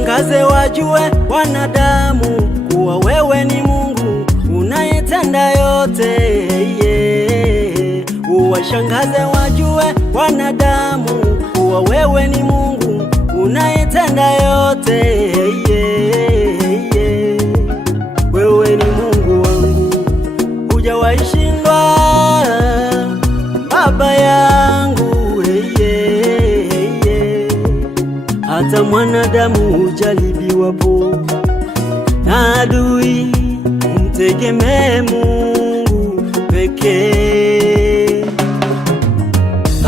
Uwashangaze wajue wanadamu kuwa wewe ni Mungu unayetenda yote, yeah. Uwashangaze wajue wanadamu kuwa wewe ni Mungu unayetenda yote, yeah, yeah. Wewe ni Mungu wangu, hujawahi shindwa Baba yangu, yeah, yeah. Hata mwanadamu hujaribiwapo na adui, mtegemee Mungu pekee.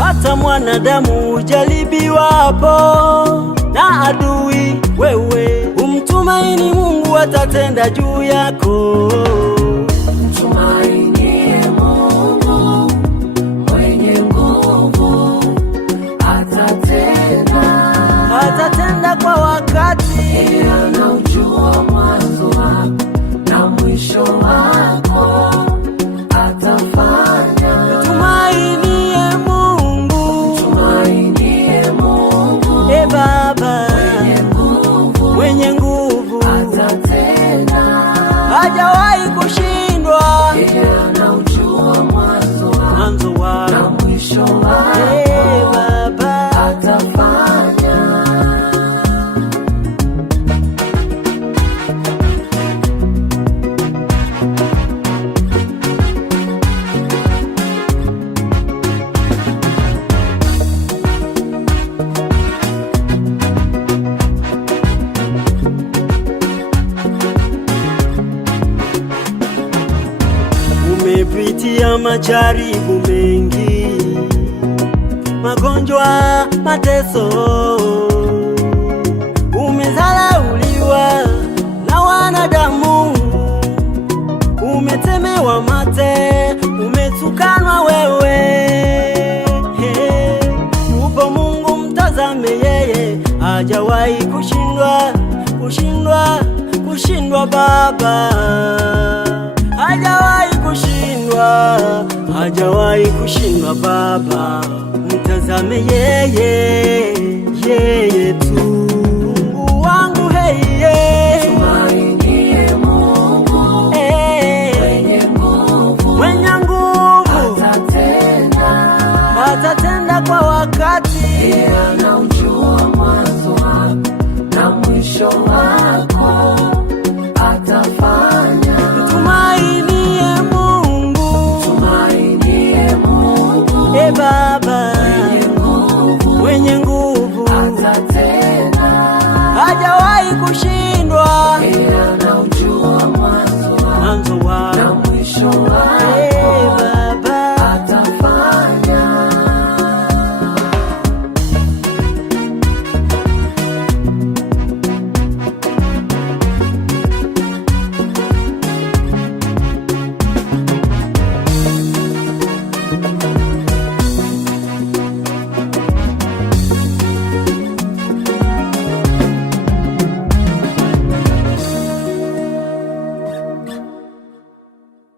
Hata mwanadamu hujaribiwapo na adui, wewe umtumaini Mungu atatenda juu yako. Mtumainie Mungu mwenye nguvu, atatenda kwa wakati. Yeye anaujua mwanzo wako na mwisho wako, atafanya. Tumainie Mungu, tumainie Mungu, Baba mwenye nguvu, atatenda. hajawahi kushindwa. Yeye anaujua mwanzo wako na mwisho wako, Baba atafanya. Umepitia majaribu mengi, magonjwa, mateso, umedharauliwa na wanadamu, umetemewa mate, umetukanwa wewe, yupo Mungu mtazame yeye, hajawahi kushindwa Baba, hajawahi kushindwa Baba, mtazame yeye tu, Mungu wangu, Tumainie Mungu mwenye nguvu, atatenda kwa wakati. Yeye anaujua mwanzo wako na mwisho wako, atafanya. Tumainie Mungu, Baba mwenye nguvu, atatenda. hajawahi kushindwa.